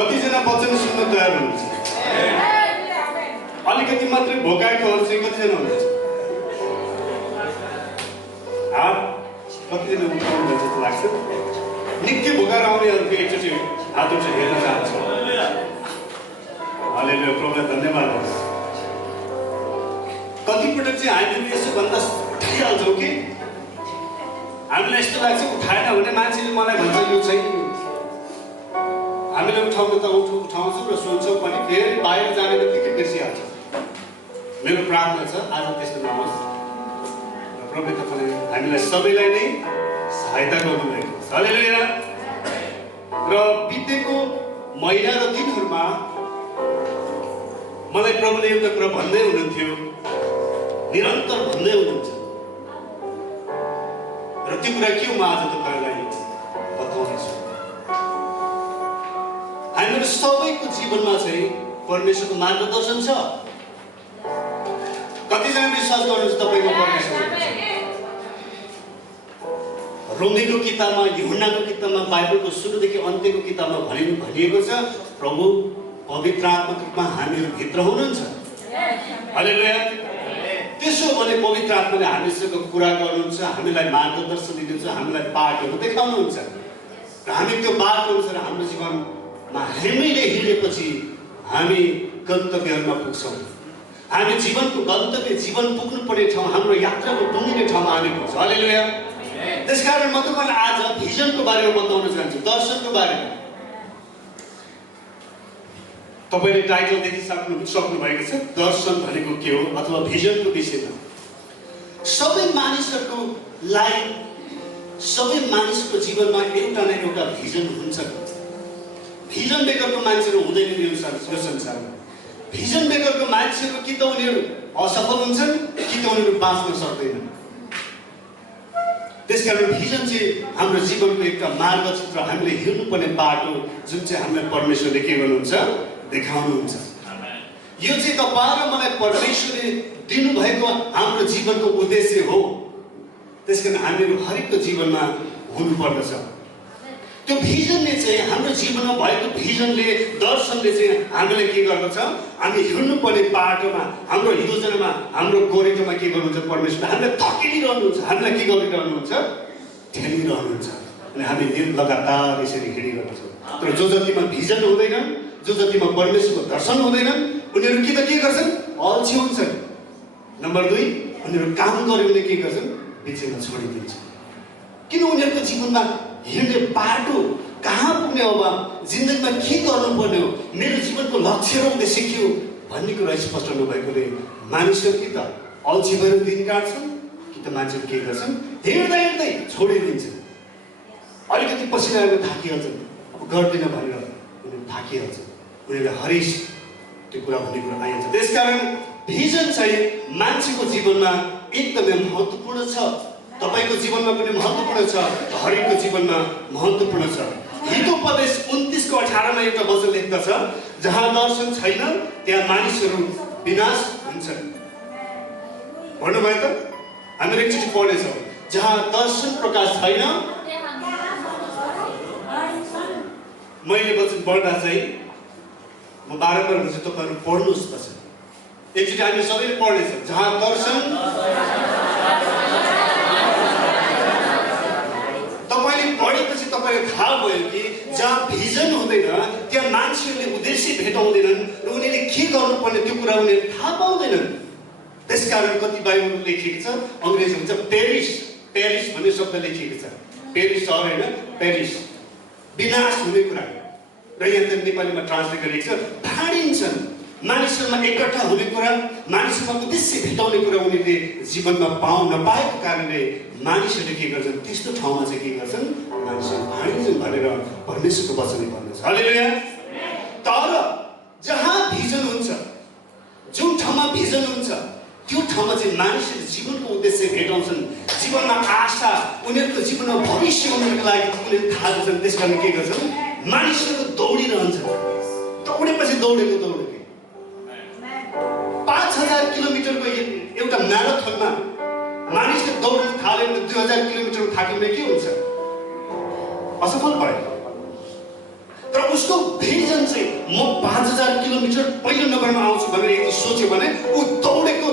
कतिजना वचन सुन्न तयार हुनुहुन्छ? अलिकति मात्रै भोकाइकोहरू चाहिँ कतिजना हुनुहुन्छ? हात कतिजना उठाउनु हुन्छ जस्तो लाग्छ? निकै भोकाएर आउनेहरूको एकचोटि हात उठेर हेर्न चाहन्छु। हालेलुया, प्रभुलाई धन्यवाद होस्। कतिपटक चाहिँ हामीले यसो भन्दा उठाइहाल्छौँ कि हामीलाई यस्तो लाग्छ उठाएन भने मान्छेले मलाई भन्छ यो चाहिँ हामीले उठाउनु त उठाउँछौँ र सुन्छौँ पनि फेरि बाहिर जाने बित्तिकै बिर्सिहाल्छ। मेरो प्रार्थना छ आज त्यस्तो नहोस् र प्रभु तपाईँले हामीलाई सबैलाई नै सहायता गर्नुभएको छ। हालेलुया। र बितेको महिना र दिनहरूमा मलाई प्रभुले एउटा कुरा भन्दै हुनुहुन्थ्यो, निरन्तर भन्दै हुनुहुन्छ र त्यो कुरा के हो म आज तपाईँलाई बताउनेछु। हामीहरू सबैको जीवनमा चाहिँ परमेश्वरको मार्गदर्शन छ। कतिजना विश्वास गर्नुहुन्छ तपाईँको परमेश्वर? रोमीको किताबमा, यूहन्नाको किताबमा, बाइबलको सुरुदेखि अन्त्यको किताबमा भनिएको छ प्रभु पवित्र आत्माको रूपमा हामीहरू भित्र हुनुहुन्छ। हालेलुया। त्यसो भने पवित्र आत्माले हामीसँग कुरा गर्नुहुन्छ, हामीलाई मार्गदर्शन दिनुहुन्छ, हामीलाई बाटोहरू देखाउनुहुन्छ र हामी त्यो बाटो अनुसार हाम्रो जीवनमा हामीले हिँडेपछि हामी गन्तव्यहरूमा पुग्छौँ। हामी जीवनको गन्तव्य, जीवन पुग्नुपर्ने ठाउँ, हाम्रो यात्राको टुङ्गिने ठाउँमा हामी पुग्छौँ। हालेलुया। त्यसकारण म तपाईँलाई आज भिजनको बारेमा बताउन चाहन्छु, दर्शनको बारेमा। तपाईँले टाइटल देखिसक्नु भएको छ, दर्शन भनेको के हो अथवा भिजनको विषयमा। सबै मानिसको जीवनमा एउटा न एउटा भिजन हुन्छ। भिजन बेगरको मान्छेहरू हुँदैन यो संसारमा। भिजन बेगरको मान्छेहरू कि त उनीहरू असफल हुन्छन् कि त उनीहरू बाँच्न सक्दैनन्। त्यसकारण भिजन चाहिँ हाम्रो जीवनको एउटा मार्गचित्र, हामीले हिँड्नुपर्ने बाटो जुन चाहिँ हामीलाई परमेश्वरले के गर्नुहुन्छ, देखाउनुहुन्छ। यो चाहिँ तपाईँ र मलाई परमेश्वरले दिनुभएको हाम्रो जीवनको उद्देश्य हो। त्यसकारण हामीहरू हरेकको जीवनमा हुनुपर्दछ। त्यो भिजनले चाहिँ हाम्रो जीवनमा भएको भिजनले, दर्शनले चाहिँ हामीले के गर्दछ, हामी हिँड्नुपर्ने बाटोमा, हाम्रो योजनामा, हाम्रो गोरेटोमा के गर्नुहुन्छ परमेश्वरले हामीलाई थकिरहनुहुन्छ, हामीलाई के गरिरहनुहुन्छ, ठेलिरहनुहुन्छ। अनि हामी दिन लगातार यसरी हिँडिरहेको छौँ। तर जो जतिमा भिजन हुँदैन, जो जतिमा परमेश्वरको दर्शन हुँदैनन्, उनीहरू कि त के गर्छन्, अल्छी हुन्छन्। नम्बर 2, उनीहरू काम गर्यो भने के गर्छन्, बिचमा छोडिदिन्छन्। किन उनीहरूको जीवनमा हिँड्ने बाटो कहाँ पुग्ने हो, जिन्दगीमा के गर्नुपर्ने हो, मेरो जीवनको लक्ष्य र उद्देश्य के हो भन्ने कुरा स्पष्ट नभएकोले मानिसहरू कि त अल्छी भएर दिन काट्छन् कि त मान्छेहरू के गर्छन्, हिँड्दै हिँड्दै छोडिदिन्छन्। अलिकति पसिना आएर थाकिहाल्छन्, अब गर्दिनँ भनेर उनीहरू थाकिहाल्छन्। उनीहरूलाई हरेस त्यो कुरा भन्ने कुरा आइहाल्छ। त्यसकारण भिजन चाहिँ मान्छेको जीवनमा एकदमै महत्त्वपूर्ण छ। तपाईँको जीवनमा पनि महत्त्वपूर्ण छ, हरेकको जीवनमा महत्त्वपूर्ण छ। हितोपदेश 29:18 एउटा वचन लेख्दछ, जहाँ दर्शन छैन त्यहाँ मानिसहरू विनाश हुन्छन्। भन्नुभयो त, हामीले एकचोटि पढ्नेछौँ, जहाँ दर्शन प्रकाश छैन। मैले वचन पढ्दा चाहिँ म बारम्बार भन्छ तपाईँहरू पढ्नुहोस् वचन। एकचोटि हामी सबैले पढ्नेछौँ, जहाँ दर्शन, तपाईँले पढेपछि तपाईँलाई थाहा भयो कि जहाँ भिजन हुँदैन त्यहाँ मान्छेहरूले उद्देश्य भेटाउँदैनन् र उनीहरूले के गर्नुपर्ने त्यो कुरा उनीहरूले थाहा पाउँदैनन्। त्यसकारण कति बाइबलमा लेखिएको छ, अङ्ग्रेजी हुन्छ पेरिस, पेरिस भन्ने शब्द लेखिएको छ। पेरिस सहर होइन, पेरिस, विनाश हुने कुरा। र यहाँ त नेपालीमा ट्रान्सलेट गरिएको छ, भाँडिन्छन्। मानिसहरूमा एकट्ठा हुने कुरा, मानिसहरूमा उद्देश्य भेटाउने कुरा उनीहरूले जीवनमा नपाएको कारणले मानिसहरूले के गर्छन्, त्यस्तो ठाउँमा चाहिँ के गर्छन्, मानिसहरू भाँडिन्छन् भनेर परमेश्वरको वचनले भन्दछ। हालेलुया। तर जहाँ भिजन हुन्छ, जुन ठाउँमा भिजन हुन्छ त्यो ठाउँमा चाहिँ मानिसहरूले जीवनको उद्देश्य भेटाउँछन्, जीवनमा आशा, उनीहरूको जीवनमा भविष्य उनीहरूको लागि उनीहरू थाहा गर्छन्। त्यस कारण के गर्छन्, मानिसहरू दौडिरहन्छन्। दौडेपछि दौडेको 5000 किलोमिटरको एउटा म्याराथनमा मानिसले दौड्न थाल्यो भने 2000 किलोमिटर थाक्यो भने के हुन्छ, असफल भयो। तर उसको भिजन चाहिँ म 5000 किलोमिटर पहिलो नम्बरमा आउँछु भनेर यदि सोच्यो भने ऊ दौडेको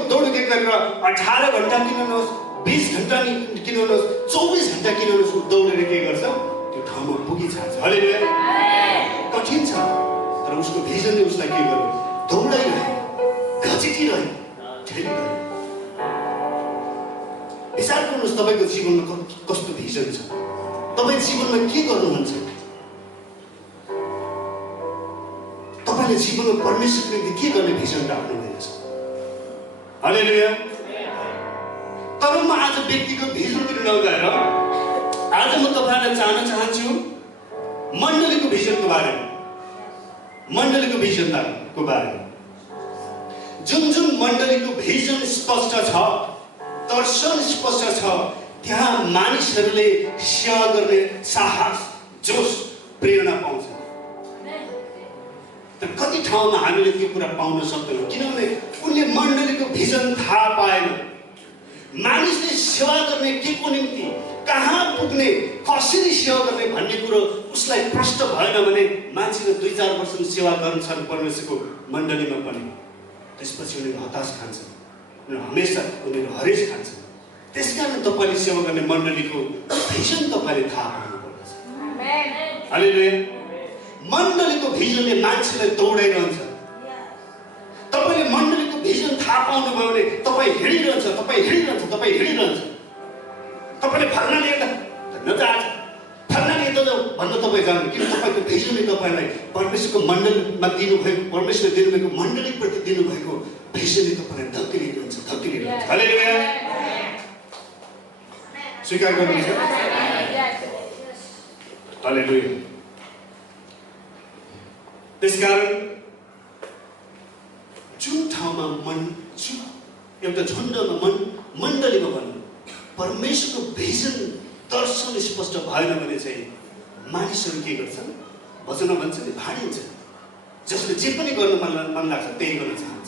गरेर 18 घण्टा किन नहोस्, 20 घण्टा किन नहोस्, 24 घण्टा किन नहोस्, ऊ दौडेर के गर्छ त्यो ठाउँमा पुगिहाल्छ। हालेलुया। कठिन छ तर उसको भिजनले उसलाई के गर्यो, दौडाइरह्यो, घचिटिरह्यो, ठेलिरह्यो। विचार गर्नुहोस् तपाईँको जीवनमा कस्तो भिजन छ, तपाईँ जीवनमा के गर्नुहुन्छ, तपाईँले जीवनमा परमेश्वरको निम्ति के गर्ने भिजन राख्नु भएको छ। हालेलुया। तर म आज व्यक्तिगत भिजनतिर नगएर आज म तपाईँलाई जान्न चाहन्छु मण्डलीको भिजनको बारेमा, मण्डलीको भिजनको बारेमा। जुन मण्डलीको भिजन स्पष्ट छ, दर्शन स्पष्ट छ, त्यहाँ मानिसहरूले सेवा गर्ने साहस, जोश, प्रेरणा पाउँछ। तर कति ठाउँमा हामीले त्यो कुरा पाउन सक्दैनौँ किनभने उनले मण्डलीको भिजन थाहा पाएन। मानिसले सेवा गर्ने के को निम्ति, कहाँ पुग्ने, कसरी सेवा गर्ने भन्ने कुरो उसलाई प्रश्न भएन भने मान्छेले 2-4 वर्षसम्म सेवा गर्छन् परमेश्वरको मण्डलीमा पनि, त्यसपछि उनीहरू हताश खान्छन्, उनीहरू हमेसा हरेस खान्छन्। त्यसकारण तपाईँले सेवा गर्ने मण्डलीको भिजन तपाईँले थाहा पाउनुपर्छ। हालेलुया। मण्डलीको भिजनले मान्छेलाई दौडाइरहन्छ। तपाईँले मण्डलीको भिजन थाहा पाउनुभयो भने तपाईँ हिँडिरहन्छ। तपाईँले फर्नाले यता नजान्छ, फर्नाले यता जाऊ भन्न तपाईँ जान्नु, किन तपाईँको भिजनले तपाईँलाई परमेश्वरको मण्डलीमा दिनुभएको, परमेश्वरले दिनुभएको मण्डलीप्रति दिनुभएको भिजनले तपाईँलाई धक्किरहन्छ। हालेलुया। स्वीकार गर्नुहुन्छ? हालेलुया। त्यसकारण जुन ठाउँमा एउटा झुन्डमा मण्डलीमा भन्नु परमेश्वरको भिजन दर्शन स्पष्ट भएन भने चाहिँ मानिसहरू के गर्छन्, भजनमा भन्छ नि भाडिन्छ। जसले जे पनि गर्न मन लाग्छ त्यही गर्न चाहन्छ।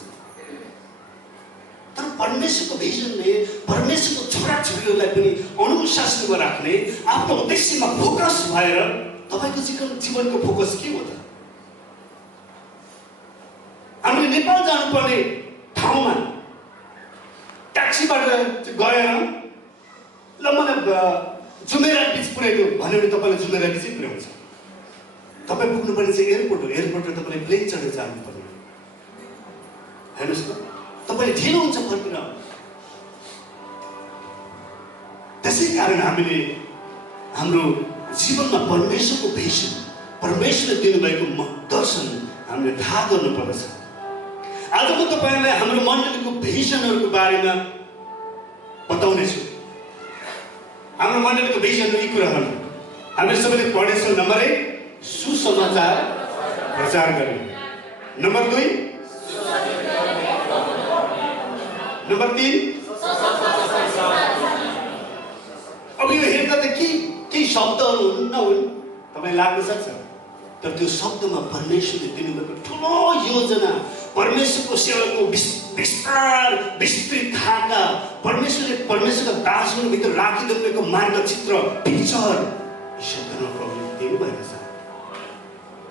तर परमेश्वरको भिजनले परमेश्वरको छोराछोरीहरूलाई पनि अनुशासनमा राख्ने, आफ्नो उद्देश्यमा फोकस भएर तपाईँको जीवनको फोकस के हो त? हामीले नेपाल जानुपर्ने ठाउँमा ट्याक्सीबाट गएर ल मलाई जुमेरा बिच पुर्याइदियो भन्यो भने तपाईँले जुमेरा बिचै पुर्याउँछ। तपाईँ पुग्नुपर्ने चाहिँ एयरपोर्ट हो, एयरपोर्टमा तपाईँले प्लेन चढेर जानुपर्ने। हेर्नुहोस् त, तपाईँले ढिलो हुन्छ फर्केर। त्यसै कारण हामीले हाम्रो जीवनमा परमेश्वरको भिजन, परमेश्वरले दिनुभएको दर्शन हामीले थाहा गर्नुपर्दछ। आज म तपाईँलाई हाम्रो मण्डलीको भिजनहरूको बारेमा बताउनेछु। हाम्रो मण्डलीको भिजन यी कुराहरू हामीले सबैले पढेछौँ। नम्बर 1 सुसमाचार प्रचार गर्ने, नम्बर 2 नम्बर 3 अब यो हेर्दा त केही शब्दहरू हुन् नहुन् तपाईँ लाग्न सक्छ, तर त्यो शब्दमा परमेश्वरले दिनुभएको ठुलो योजना, परमेश्वरको सेवाको विस्तृत खाका, परमेश्वरका दासहरूभित्र राखिदिनुभएको मार्गचित्र, पिक्चर यी शब्दमा प्रभुले दिनुभएको छ।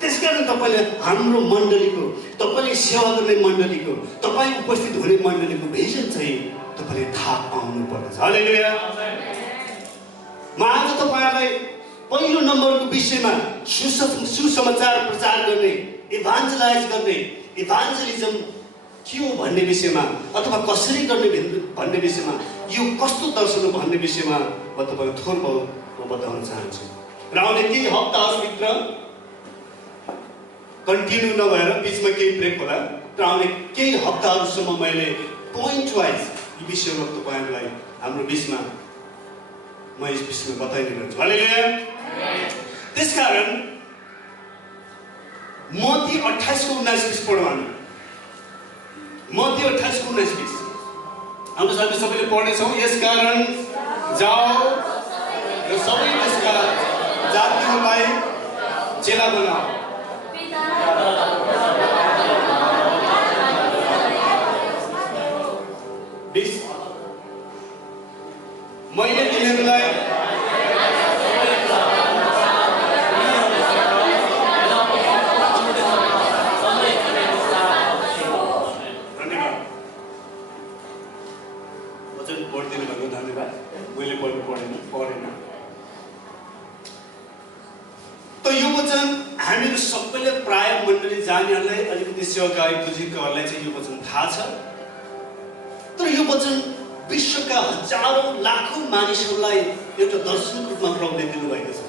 त्यसकारण तपाईँले हाम्रो मण्डलीको, तपाईँले सेवा गर्ने मण्डलीको, तपाईँ उपस्थित हुने मण्डलीको भिजन चाहिँ तपाईँले थाहा पाउनु पर्दछ। हालेलुया। म आज तपाईँहरूलाई पहिलो नम्बरको विषयमा सुसमाचार प्रचार गर्ने, इभान्जलाइज गर्ने, इभान्जलिजम के हो भन्ने विषयमा अथवा कसरी गर्ने भन्ने विषयमा, यो कस्तो दर्शन हो भन्ने विषयमा म तपाईँलाई थोर बहुत बताउन चाहन्छु। र आउने केही हप्ताहरूभित्र कन्टिन्यू नभएर बिचमा केही ब्रेक होला, र आउने केही हप्ताहरूसम्म मैले पोइन्ट वाइज यी विषयमा तपाईँहरूलाई हाम्रो बिचमा म यस विषयमा बताइदिन्छु। हालेलुया। त्यसकारण मत्ती 28:19-20 पढौँ हामी। मत्ती 28:19-20 हाम्रो साथी सबैले पढ्नेछौँ। यसकारण जाओ र सबै देशका जातिहरूलाई चेला बनाऊ, मैले तिनीहरूलाई मण्डली जानेहरूलाई अलिकति सेवाकाई बुझेकोहरूलाई चाहिँ यो वचन थाहा छ। तर यो वचन विश्वका हजारौं लाखौं मानिसहरूलाई एउटा दर्शनको रूपमा प्रभुले दिनुभएको छ।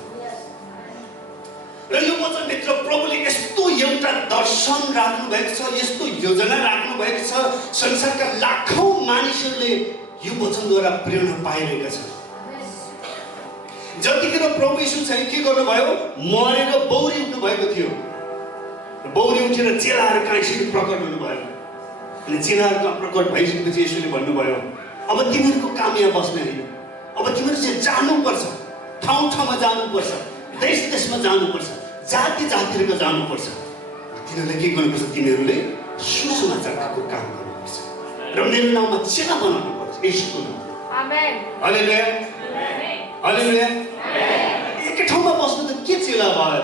र यो वचनभित्र प्रभुले यस्तो एउटा दर्शन राख्नु भएको छ, यस्तो योजना राख्नु भएको छ, संसारका लाखौं मानिसहरूले यो वचनद्वारा प्रेरणा पाइरहेका छन्। जतिखेर प्रभु यीशु चाहिँ के गर्नुभयो, मरेर बौरी उठ्नु भएको थियो, बौरी उठेर चेलाहरू कहाँ यसरी प्रकट हुनुभयो। अनि चेलाहरूका प्रकट भइसकेपछि यीशुले भन्नुभयो, अब तिमीहरूको काम यहाँ बस्ने होइन, अब तिमीहरू चाहिँ जानुपर्छ, ठाउँ ठाउँमा जानुपर्छ, देश देशमा जानुपर्छ, जाति जातिहरूको जानुपर्छ। तिनीहरूले के गर्नुपर्छ, तिमीहरूले सुसमाचारको काम गर्नुपर्छ र मेरो नाउँमा चेला बनाउनुपर्छ। यीशुको नाम। आमेन। हालेलुया। हालेलुया। एकै ठाउँमा बस्नु त के चेला भयो?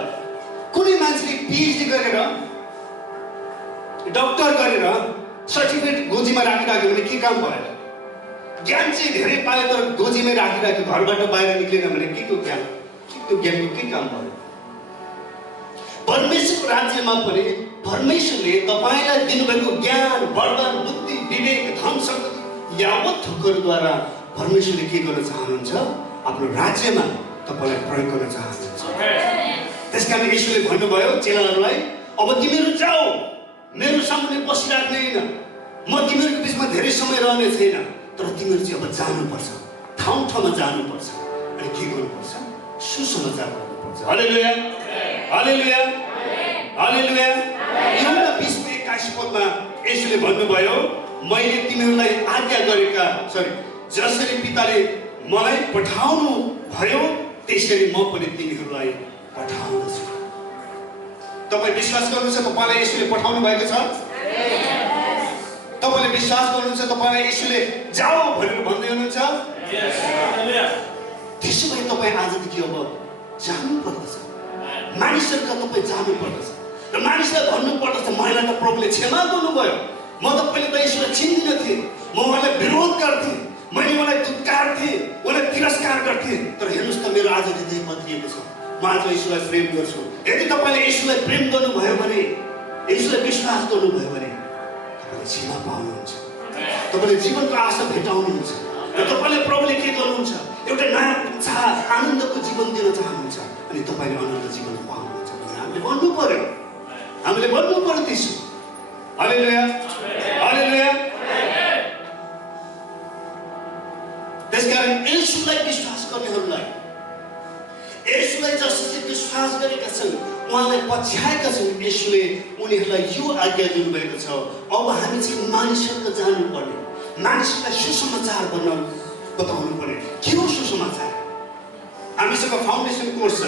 कुनै मान्छेले पिएचडी गरेर डक्टर गरेर सर्टिफिकेट गोजीमा राखिराख्यो भने के काम भयो? ज्ञान चाहिँ धेरै पायो तर गोजीमै राखिराख्यो, घरबाट बाहिर निक्लेन भने के को ज्ञान, त्यो ज्ञानको के काम भयो? परमेश्वरको राज्यमा पनि परमेश्वरले तपाईलाई दिनुभएको ज्ञान, वरदान, बुद्धि, विवेक, धन सम्पत्ति यावत थोकहरूद्वारा परमेश्वरले के गर्न चाहनुहुन्छ? आफ्नो राज्यमा तपाईलाई प्रयोग गर्न चाहनुहुन्छ। त्यसकारण यीशुले भन्नुभयो चेलाहरूलाई, अब तिमीहरू जाऊ, मेरो सामुन्ने बसिराख्ने होइन, म तिमीहरूको बिचमा धेरै समय रहने छैन, तर तिमीहरू चाहिँ अब जानुपर्छ, ठाउँ ठाउँमा जानुपर्छ। अनि के गर्नुपर्छ? सुसमाचार गर्नुपर्छ। हालेलुया। हालेलुया। हालेलुया। यूहन्ना 20:21 यीशुले भन्नुभयो, मैले तिमीहरूलाई आज्ञा गरेका जसरी पिताले मलाई पठाउनु भयो त्यसरी म पनि तिमीहरूलाई पठाउँदछु। तपाईँ विश्वास गर्नुहुन्छ तपाईँलाई यीशुले पठाउनु भएको छ? तपाईँले विश्वास गर्नुहुन्छ तपाईँलाई यीशुले जाऊ भनेर भन्दै हुनुहुन्छ? त्यसो भए तपाईँ आजदेखि अब जानु पर्दछ, मानिसहरूका तपाईँ जानु पर्दछ र मानिसलाई भन्नु पर्दछ, मलाई त प्रभुले क्षमा गर्नुभयो, म त पहिले त यीशुलाई चिन्दिन थिएँ, म उहाँलाई विरोध गर्थेँ, मैले उहाँलाई धुत्कार्थेँ, उहाँलाई तिरस्कार गर्थेँ, तर हेर्नुहोस् त मेरो आज हृदय बदलिएको छ, म आज यीशुलाई प्रेम गर्छु। यदि तपाईँले यीशुलाई प्रेम गर्नुभयो भने, यीशुलाई विश्वास गर्नुभयो भने तपाईँले क्षमा पाउनुहुन्छ, तपाईँले जीवनको आशा भेटाउनुहुन्छ र तपाईँले प्रभुले के गर्नुहुन्छ? एउटा नयाँ उत्साह, आनन्दको जीवन दिन चाहनुहुन्छ अनि तपाईँले अनन्त जीवन पाउनुहुन्छ भनेर हामीले भन्नु पर्यो, हामीले भन्नु पर्यो त्यसो। हालेलुया। हालेलुया। त्यसकारण यीशुलाई विश्वास गर्नेहरूलाई, यीशुलाई जसले विश्वास गरेका छन्, उहाँलाई पछ्याएका छन्, यीशुले उनीहरूलाई यो आज्ञा दिनुभएको छ, अब हामी चाहिँ मानिसहरूको जानुपर्ने, मानिसहरूलाई सुसमाचार बताउनु पर्ने। के हो सुसमाचार? हामीसँग फाउन्डेसन कोर्स छ,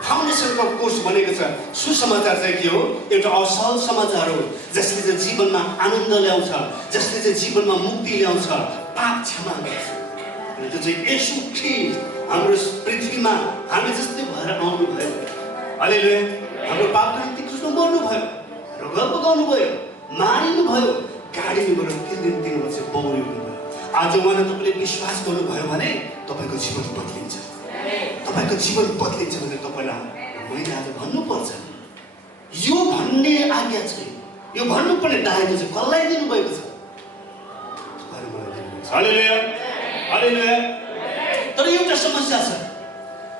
फाउन्डेसनको कोर्स भनेको छ सुसमाचार चाहिँ के हो? एउटा असल समाचार हो जसले चाहिँ जीवनमा आनन्द ल्याउँछ, जसले चाहिँ जीवनमा मुक्ति ल्याउँछ, पाप क्षमा गर्छ। त्यो चाहिँ येशू ख्रीष्ट हाम्रो पृथ्वीमा हामी जस्तै भएर आउनुभयो। हालेलुया। हाम्रो पापको निम्ति कृष्ण मर्नुभयो, रोग गाउनुभयो, मारिनुभयो, गाडिनुभयो, 3 दिन 3 वर्ष बौरी हुनुभयो। आज उहाँलाई तपाईँले विश्वास गर्नुभयो भने तपाईँको जीवन बदलिन्छ, तपाईँको जीवन बदलिन्छ भने तपाईँलाई मैले आज भन्नुपर्छ। यो भन्ने आज्ञा चाहिँ, यो भन्नुपर्ने दायित्व चाहिँ कसलाई दिनुभएको छ? हालेलुया। हालेलुया। तर एउटा समस्या छ,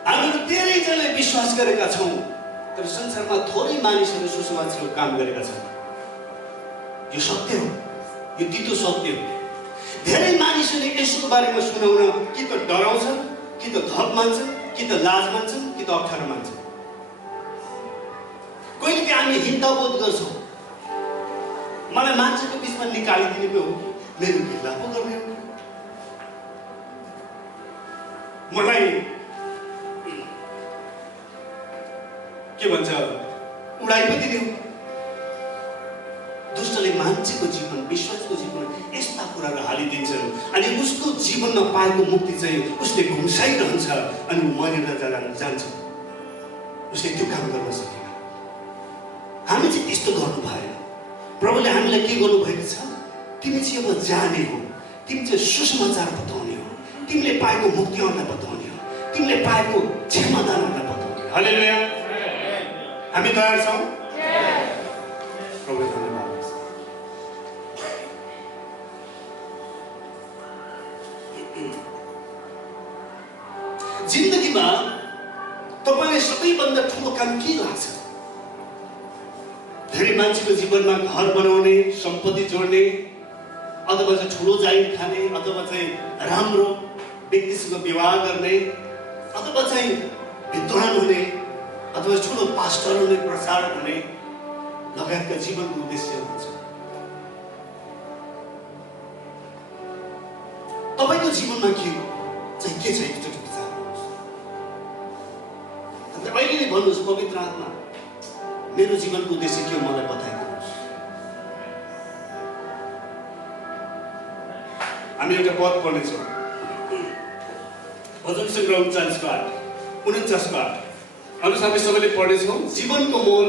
हामीहरू धेरैजनाले विश्वास गरेका छौँ तर संसारमा थोरै मानिसहरू सुसमाचारको काम गरेका छन्। यो सत्य हो, यो तितो सत्य हो। धेरै मानिसहरूले यसको बारेमा सुनाउन कि त डराउँछन्, कि त धप मान्छन्, कि त लाज मान्छन्, कि त अप्ठ्यारो मान्छन्। कहिले कि हामी हिंसाबोध गर्छौँ, मलाई मान्छेको बिचमा निकालिदिने पो हो, मेरो घिर्ला पो गर्ने हो, मलाई के भन्छ उडाइ पो दिने हो। दुष्टले मान्छेको जीवन, विश्वासको जीवन यस्ता कुराहरू हालिदिन्छन् अनि उसको जीवनमा पाएको मुक्ति चाहिँ उसले घुम्साइरहन्छ अनि मरेर जान्छ। उसले त्यो काम गर्न सकेन। हामी चाहिँ त्यस्तो गर्नु भएन। प्रभुले हामीलाई के गर्नुभएको छ? तिमी चाहिँ अब जाने हो, तिमी चाहिँ सुसमाचार बताउने हो, तिमीले पाएको मुक्तिहरूलाई बताउने हो, तिमीले पाएको क्षमादानहरूलाई बताउने हो। हालेलुया। हामी तयार छौँ? प्रभु धन्यवाद। जिन्दगीमा तपाईलाई सबैभन्दा ठुलो काम के लाग्छ? धेरै मान्छेको जीवनमा घर बनाउने, सम्पत्ति जोड्ने, अथवा चाहिँ ठुलो जागिर खाने, अथवा चाहिँ राम्रो व्यक्तिसँग विवाह गर्ने, अथवा चाहिँ विद्वान हुने, अथवा ठुलो पास्टर हुने, प्रचारक हुने लगायतका जीवनको उद्देश्य हुन्छ। तपाईको जीवनमा के छ एकचोटि विचार गर्नुहोस्। अहिले नै भन्नुहोस्, पवित्र आत्मा मेरो जीवनको उद्देश्य के हो मलाई बताइदिनुहोस्। हामी एउटा पद पढ्नेछौँ, भजन सङ्ग्रह 49:8 अनुसार हामी सबैले पढ्नेछौँ। जीवनको मोल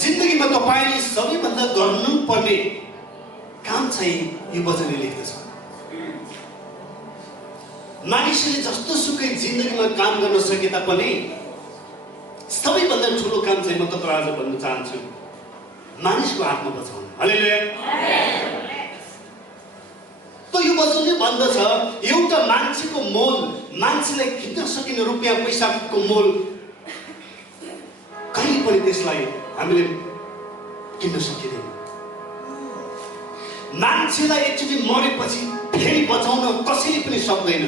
जिन्दगीमा तपाईँले सबैभन्दा गर्नुपर्ने काम चाहिँ यो वचनले लेख्दछ। मानिसले जस्तो सुकै जिन्दगीमा काम गर्न सके तापनि सबैभन्दा ठुलो काम चाहिँ म तपाईँलाई आज भन्न चाहन्छु, मानिसको आत्मा बचाउनु। हालेलुया। त यो वचनले भन्दछ एउटा मान्छेको मोल, मान्छेलाई किन्न सकिने रुपियाँ पैसाको मोल कहिले पनि त्यसलाई हामीले किन्न सकिँदैन। मान्छेलाई एकचोटि मरेपछि फेरि बचाउन कसैले पनि सक्दैन।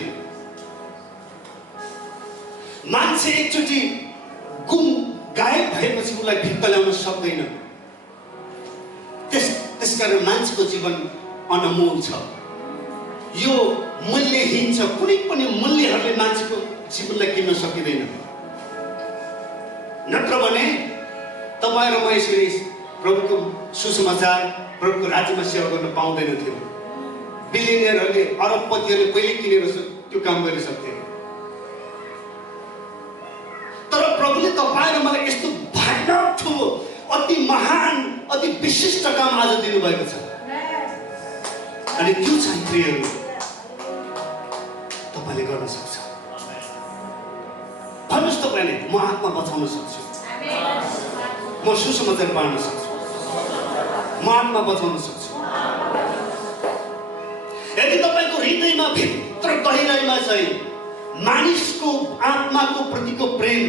मान्छे एकचोटि गायब भएपछि उसलाई फिर्ता ल्याउन सक्दैन। त्यसकारण मान्छेको जीवन अनमोल छ, यो मूल्यहीन छ। कुनै पनि मूल्यहरूले मान्छेको जीवनलाई किन्न सकिँदैन। नत्र भने तपाईँ र म यसरी प्रभुको सुसमाचार, प्रभुको राज्यमा सेवा गर्न पाउँदैन थियो। बिलियनियरहरूले, अरबपतिहरूले पहिले किनेर त्यो काम गरिसक्थे। तर प्रभुले तपाईँ र मलाई यस्तो भयानक ठुलो, अति महान, अति विशिष्ट काम आज दिनुभएको छ। अनि त्यो चाहिँ प्रियहरू तपाईँले गर्न सक्छ। भन्नुहोस् तपाईँले, म आत्मा बचाउन सक्छु, म सुसमाचार बाँड्न सक्छु, म आत्मा बचाउन सक्छु। यदि तपाईँको हृदयमा भित्र गहिराइमा चाहिँ मानिसको आत्माको प्रतिको प्रेम,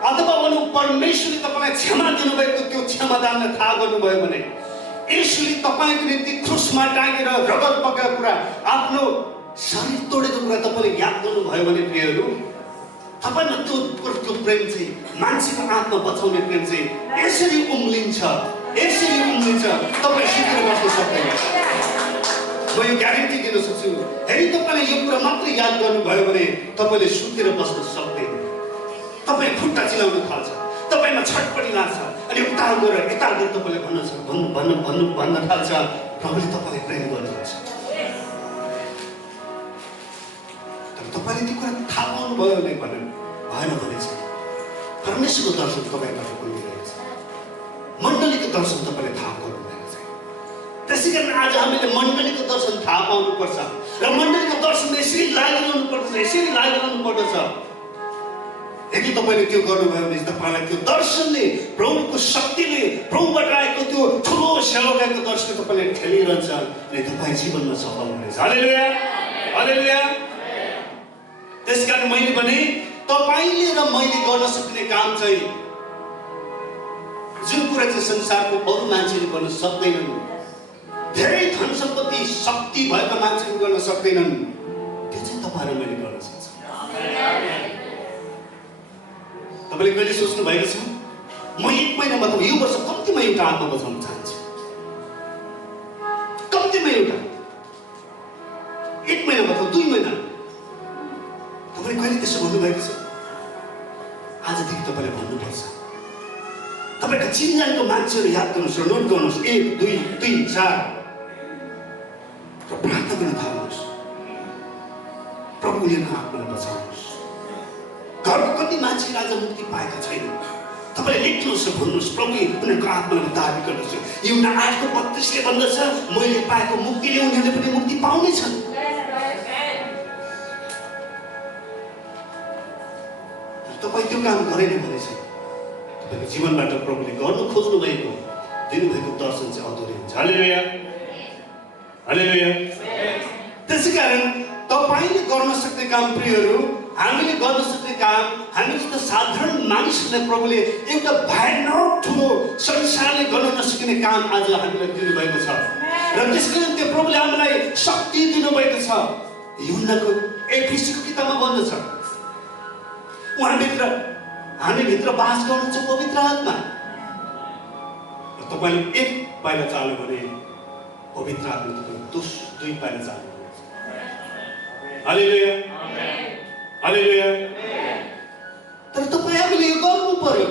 अथवा भनौँ परमेश्वरले तपाईँलाई क्षमा दिनुभएको त्यो क्षमादानलाई थाहा गर्नुभयो भने, यसले तपाईँको निम्ति क्रुसमा टाँगेर रगत बगाएको कुरा, आफ्नो शरीर तोडेको कुरा तपाईँले याद गर्नुभयो भने प्रियहरू, तपाईँमा त्यो प्रेम चाहिँ, मान्छेको आत्मा बचाउने प्रेम चाहिँ यसरी उम्लिन्छ, यसरी उम्लिन्छ, तपाईँ सुतेर बस्न सक्दैन। म यो ग्यारेन्टी दिन सक्छु। यदि तपाईँले यो कुरा मात्र याद गर्नुभयो भने तपाईँले सुतेर बस्न सक्दैन। तपाईँ खुट्टा चिलाउन थाल्छ, तपाईँमा छटपटी लाग्छ, अनि उतार गएर यता गएर तपाईँले भन्न थाल्छ, प्रभुले तपाईँले प्रेम गर्नुहुन्छ। तर तपाईँले त्यो कुरा थाहा पाउनुभयो भने भएन भने चाहिँ परमेश्वरको दर्शन तपाईँबाट पुगिरहेको छ, मण्डलीको दर्शन तपाईँले थाहा गर्नुभएको छ। त्यसै कारण आज हामीले मण्डलीको दर्शन थाहा पाउनुपर्छ र मण्डलीको दर्शन यसरी लागिरहनु पर्दछ, यसरी लागिरहनु पर्दछ। यदि तपाईँले त्यो गर्नुभयो भने तपाईँलाई त्यो दर्शनले, प्रभुको शक्तिले, प्रभुबाट आएको त्यो ठुलो सेवाको दर्शन तपाईँले ठेलिरहन्छ अनि तपाईँ जीवनमा सफल हुनेछ। हालेलुया, हालेलुया। त्यसकारण मैले भने तपाईँले र मैले गर्न सक्ने काम चाहिँ जुन कुरा चाहिँ संसारको अरू मान्छेले गर्न सक्दैनन्, धेरै धन सम्पत्ति शक्ति भएका मान्छेले गर्न सक्दैनन्, त्यो चाहिँ तपाईँले मैले गर्न सक्छु। तपाईँले कहिले सोच्नु भएको छ, म 1 महिनामा त यो वर्ष कम्तीमा एउटा आत्मा बचाउन चाहन्छु, कम्तीमा एउटा, 1 महिनामा त 2 महिना। तपाईँले कहिले त्यसो भन्नुभएको छ? आजदेखि तपाईँले भन्नुपर्छ। तपाईँका चिनजानको मान्छेहरू याद गर्नुहोस् र नोट गर्नुहोस्, 1 2 3 4 र प्रार्थना गर्न थाल्नुहोस्, प्रभु उनीहरूको आत्मालाई बचाउनुहोस्। घरको कति मान्छेले आज मुक्ति पाएका छैनन्, तपाईँले लेख्नुहोस् र भन्नुहोस्, प्रभु उनीहरूको आत्मालाई दाबी गर्दछु। यूहन्ना 8:32 भन्दछ, मैले पाएको मुक्तिले उनीहरूले पनि मुक्ति पाउनेछन्। तपाईँ त्यो काम गरेन भने चाहिँ तपाईँको जीवनबाट प्रभुले गर्नु खोज्नु भएको दिनुभएको दर्शन चाहिँ अधुरै हुन्छ। हालेलुया हालेलुया। त्यसै कारण तपाईँले गर्न सक्ने काम प्रियहरू, हामीले गर्न सक्ने काम, हामी जस्तो साधारण मानिसहरूलाई प्रभुले एउटा भयानक ठुलो संसारले गर्न नसकिने काम आज हामीलाई दिनुभएको छ र त्यसकारण त्यो प्रभुले हामीलाई शक्ति दिनुभएको छ। यूहन्नाको एफिसीको किताबमा भन्दछ उहाँभित्र हामीभित्र बास गर्नुहुन्छ पवित्र आत्मा। तपाईँले एक पाइला चाल्यो भने पवित्र आत्मा तपाईँले दुई पाइला चाल्नु। हालेलुया हालेलुया। तर तपाईँ हामीले यो गर्नु पर्यो।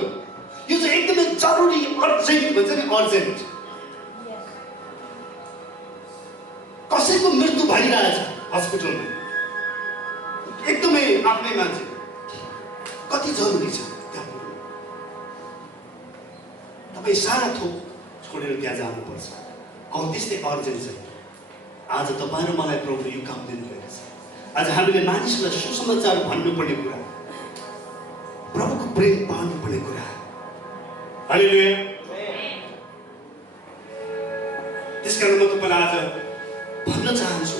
यो चाहिँ एकदमै जरुरी, अर्जेन्ट भन्छ नि, अर्जेन्ट। कसैको मृत्यु भइरहेछ हस्पिटलमा, एकदमै आफ्नै मान्छे, कति जरुरी छ त्यहाँ। तपाईँ सारा थोक छोडेर त्यहाँ जानुपर्छ। त्यस्तै अर्जेन्ट छ। आज तपाईँ र मलाई प्रभुले यो काम दिनुभएको छ। आज हामीले मानिसलाई सुसमाचार भन्नुपर्ने कुरा, प्रभुको प्रेम पाउनुपर्ने कुरा। हालेलुया। त्यसकारण म तपाईँलाई आज भन्न चाहन्छु,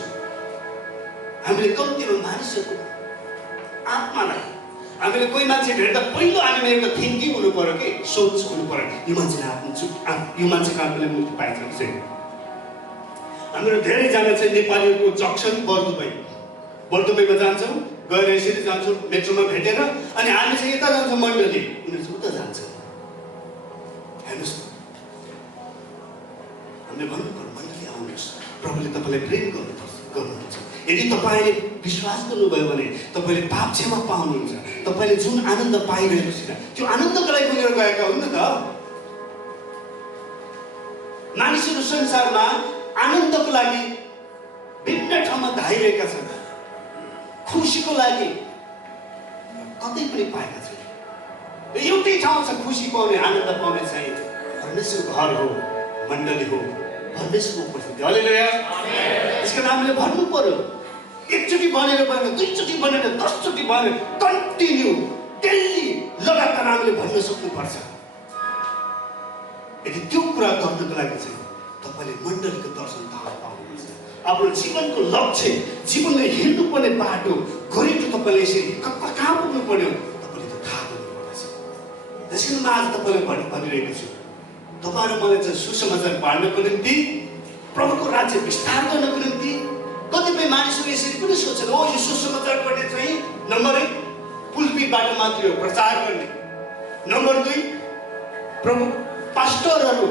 हामीले कम्तीमा मानिसहरूको आत्मालाई, हामीले कोही मान्छे भेट्दा पहिलो हामीमा एउटा थिङ्किङ हुनु पर्यो कि सोच हुनु पर्यो, यो मान्छेको आत्माले मुक्ति पाइन्छ कि छैन। हाम्रो धेरैजना चाहिँ नेपालीहरूको जक्सन बर्दुबईमा जान्छौँ, गएर यसरी जान्छौँ मेट्रोमा भेटेर, अनि हामी चाहिँ यता जान्छौँ मण्डली, उनीहरू चाहिँ उता जान्छ। हेर्नुहोस्, हामीले भन्नु पर्यो मण्डली आउनुहोस्, प्रभुले तपाईँलाई प्रेम गर्नुहुन्छ। यदि तपाईँले विश्वास गर्नुभयो भने तपाईँले पाप क्षमा पाउनुहुन्छ। तपाईँले जुन आनन्द पाइरहेको छ त्यो आनन्दको लागि उनीहरू गएका हुन् त। मानिसहरू संसारमा आनन्दको लागि विभिन्न ठाउँमा धाइरहेका छन्, खुसीको लागि कतै पनि पाएका छैन। एउटै ठाउँ छ खुसी पाउने, आनन्द पाउने चाहिँ परमेश्वरको घर हो, मण्डली हो, परमेश्वरको उपस्थिति। हालेलुया। यसको हामीले भन्नु पर्यो, एकचोटि भनेर भएन, दुईचोटि भनेर, 10 चोटि भनेर, कन्टिन्यू डेली लगातार हामीले भन्न सक्नुपर्छ। यदि त्यो कुरा गर्नको लागि चाहिँ तपाईँले मण्डलीको दर्शन थाहा पाउनुहुन्छ। आफ्नो जीवनको लक्ष्य, जीवनले हिँड्नुपर्ने बाटो, गोरेटो तपाईँले यसरी कहाँ पुग्नु पर्यो तपाईँले त्यो थाहा गर्नुपर्छ। त्यसकारण म आज तपाईँलाई भनिरहेको छु, तपाईँ र मलाई चाहिँ सुसमाचार बाँड्नको निम्ति, प्रभुको राज्य विस्तार गर्नको निम्ति कतिपय मानिसहरू यसरी पनि सोच्छन्, यो सुसमाचार गर्ने चाहिँ नम्बर 1 पुलपिटबाट मात्रै हो प्रचार गर्ने, नम्बर 2 प्रभु पास्टरहरू